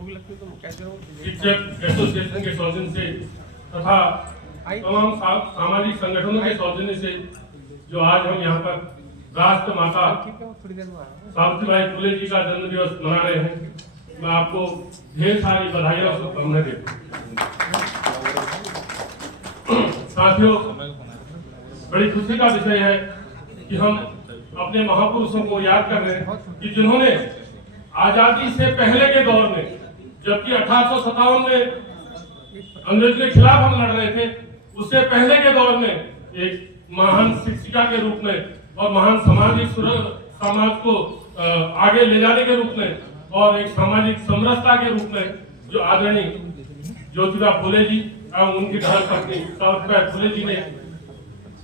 शिक्षक एसोसिएशन के सौजन्य से तथा तमाम सामाजिक संगठनों के सौजन्य से जो आज हम यहाँ पर राष्ट्र माता सावित्रीबाई फुले जी का जन्म दिवस मना रहे हैं, मैं आपको ढेर सारी बधाई और शुभकामनाएं देता हूँ। साथियों, बड़ी खुशी का विषय है कि हम अपने महापुरुषों को याद कर रहे हैं कि जिन्होंने आजादी से पहले के दौर में, जबकि 1857 में अंग्रेज के खिलाफ हम लड़ रहे थे, उससे पहले के दौर में एक महान शिक्षिका के रूप में और महान समाज को आगे ले जाने के रूप में और एक सामाजिक समरसता के रूप में जो आदरणीय ज्योतिबा फुले जी एवं उनकी धर्मपत्नी सावित्रीबाई फुले जी ने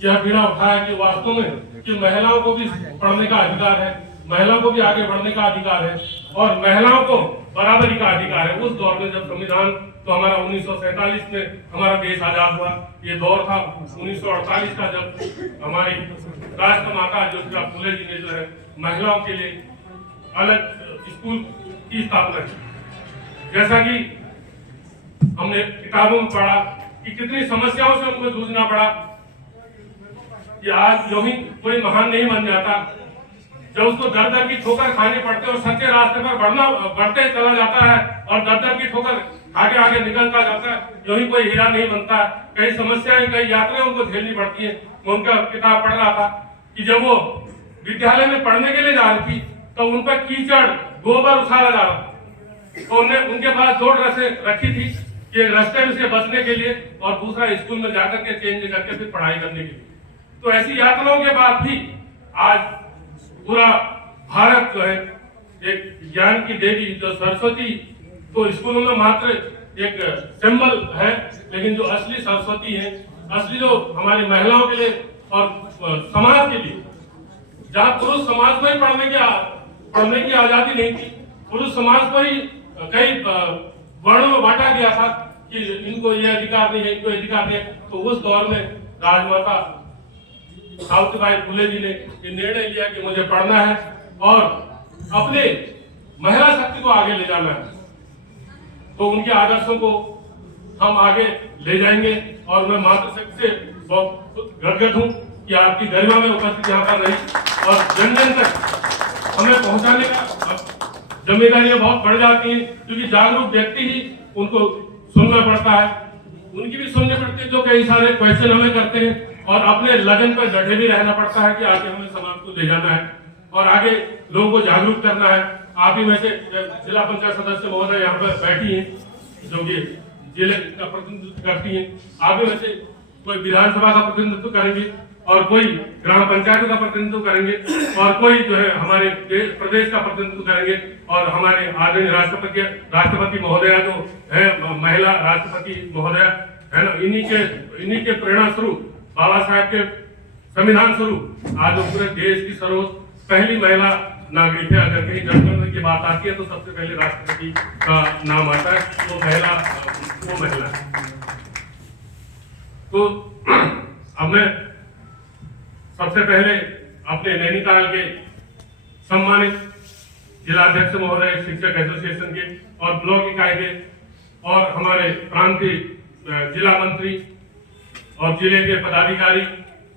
यह बीड़ा उठाया कि वास्तव में कि महिलाओं को भी पढ़ने का अधिकार है, महिलाओं को भी आगे बढ़ने का अधिकार है और महिलाओं को बराबरी का अधिकार है। उस दौर में जब संविधान तो हमारा 1947 में हमारा देश आजाद हुआ, ये दौर था 1948 का, जब हमारी राष्ट्र माता ज्योतिबा फुले जी ने जो है महिलाओं के लिए अलग स्कूल की स्थापना की। जैसा कि हमने किताबों में पढ़ा कि कितनी समस्याओं से उनको जूझना पड़ा कि आज जो ही कोई महान नहीं बन जाता, जब उसको दर दर की ठोकर खानी पड़ते और सच्चे रास्ते पर बढ़ते चला जाता है और दर दर की ठोकर आगे आगे निकलता जाता है, जो ही कोई हीरा नहीं बनता। कई समस्याएं, कई यात्राएं उनको झेलनी पड़ती है। मैं उनका किताब पढ़ रहा था कि जब वो विद्यालय में पढ़ने के लिए जा रही थी तो उन पर कीचड़ गोबर उछाला जा रहा था, तो उनके पास दो ड्रेसें रखी थी कि रास्ते में से बचने के लिए और दूसरा स्कूल में जाकर के चेंज करके फिर पढ़ाई करने के लिए। तो ऐसी यात्राओं के बाद भी आज पूरा भारत जो है एक ज्ञान की देवी जो सरस्वती, तो स्कूलों में मात्र एक सिंबल है, लेकिन जो असली सरस्वती है, असली जो हमारी महिलाओं के लिए और समाज के लिए, जहाँ पुरुष समाज को ही पढ़ने की आजादी नहीं थी, पुरुष समाज को ही कई वर्णों में बांटा गया था कि इनको ये अधिकार नहीं है, इनको अधिकार नहीं है। तो उस दौर में राजमाता सावित्रीबाई फुले जी ने ये निर्णय लिया कि मुझे पढ़ना है और अपने महिला शक्ति को आगे ले जाना है। तो उनके आदर्शों को हम आगे ले जाएंगे और मैं मातृशक्ति से बहुत गदगद हूँ कि आपकी गरिमा में उपस्थित यहाँ पर रही और जन जन तक हमें पहुँचाने का जिम्मेदारियां बहुत बढ़ जाती हैं, क्योंकि जागरूक व्यक्ति ही उनको सुनना पड़ता है, उनकी भी सुननी पड़ती है, जो कई सारे क्वेश्चन हमें करते हैं और अपने लगन पर डटे भी रहना पड़ता है कि आगे हमें समाज को ले जाना है और आगे लोगों को जागरूक करना है। आप ही में से जिला पंचायत सदस्य महोदय यहाँ पर बैठी हैं जो कि जिले का प्रतिनिधित्व करती हैं, आप ही में से कोई विधानसभा का प्रतिनिधित्व करेंगे और कोई ग्राम पंचायत का प्रतिनिधित्व करेंगे और कोई जो है हमारे प्रदेश का प्रतिनिधित्व करेंगे और हमारे आदरणीय राष्ट्रपति महोदया जो है महिला राष्ट्रपति महोदया है ना, इन्हीं के प्रेरणा स्वरूप, बाबा साहेब के संविधान स्वरूप आज पूरे देश की सर्वोच्च पहली महिला नागरिक है। अगर कहीं जनगणना की बात आती है तो सबसे पहले राष्ट्रपति का नाम आता है, वो महिला है। तो अब मैं सबसे पहले अपने नैनीताल के सम्मानित जिलाध्यक्ष महोदय, शिक्षक एसोसिएशन के और ब्लॉक इकाई के और हमारे प्रांतीय जिला मंत्री और जिले के पदाधिकारी,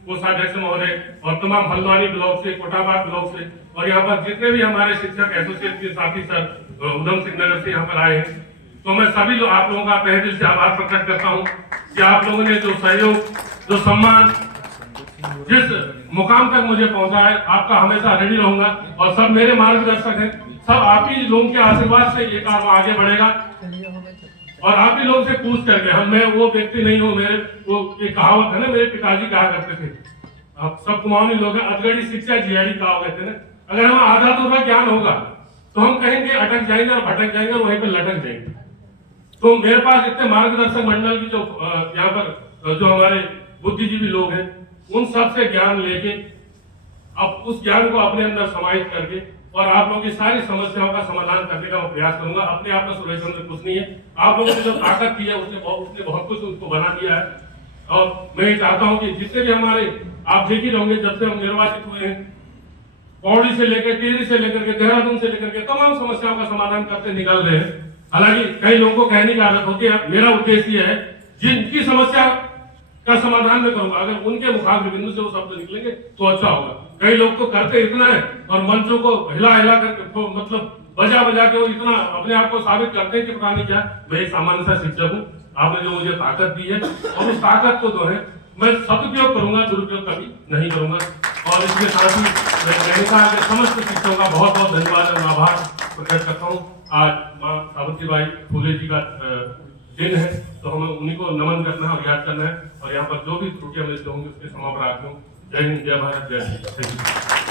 कोषाध्यक्ष महोदय और तमाम हल्द्वानी ब्लॉक से, कोटाबाग ब्लॉक से और यहाँ पर जितने भी हमारे शिक्षक एसोसिएशन के साथी सर उधम सिंह नगर से यहाँ पर आए हैं, तो मैं सभी आप लोगों का तहे दिल से आभार प्रकट करता हूँ कि आप लोगों ने जो सहयोग, जो सम्मान, जिस मुकाम तक मुझे पहुंचा है, आपका हमेशा रेडी रहूंगा और सब मेरे मार्गदर्शक हैं। सब आप ही लोगों के आशीर्वाद से ये काम आगे बढ़ेगा और आप ही लोगों से पूछ करके, मैं वो व्यक्ति नहीं हूँ, मेरे वो एक कहावत है ना, मेरे पिताजी कहा करते थे, आप सब कुमाऊनी लोग हैं, अधगड़ी शिक्षा जिहाड़ी कहावत है ना, अगर हमें आधा अधूरा ज्ञान होगा तो हम कहेंगे अटक जाएंगे और भटक जाएंगे और वहीं पर लटक जाएंगे। तो मेरे पास इतने मार्गदर्शक मंडल की जो यहाँ पर जो हमारे बुद्धिजीवी लोग हैं, उन सब से ज्ञान लेके अब उस ज्ञान को अपने अंदर समाहित करके और आप लोगों की सारी समस्याओं का समाधान करने का मैं प्रयास करूंगा। अपने आप में सुरेश चंद्र कुछ नहीं है, आप लोगों ने जो ताकत की है उसने बहुत कुछ उसको बना दिया है। और मैं ये चाहता हूँ कि जितने भी हमारे, आप देख ही रहोगे जब से हम निर्वाचित हुए हैं, पौड़ी से लेकर टिहरी से लेकर के देहरादून से लेकर के तमाम समस्याओं का समाधान करते निकल रहे हैं। हालांकि कई लोगों को कहने की आदत होती है, मेरा उद्देश्य यह है जिनकी समस्या का समाधान मैं करूंगा, अगर उनके मुखाग्र बिंदु से वो शब्द निकलेंगे तो अच्छा होगा। कई लोग तो करते इतना है और मंचों को हिला हिला करके तो मतलब बजा बजा के वो इतना अपने आप को साबित करते हैं कि पता नहीं क्या। मैं एक सामान्य सा शिक्षक हूँ, आपने जो मुझे ताकत दी है और उस ताकत को जो है मैं सदुपयोग करूंगा, दुरुपयोग कभी नहीं करूंगा। और इसके साथ ही मैं कहूँगा कि समस्त शिक्षकों का बहुत बहुत धन्यवाद और आभार प्रकट करता हूँ। आज माँ सावित्रीबाई फुले जी का दिन है, तो हमें उन्हीं को नमन करना है और याद करना है। और यहाँ पर जो भी त्रुटियां मिलती होंगी उसके क्षमा प्रार्थना। जय हिंद, जय भारत, जय हिंद।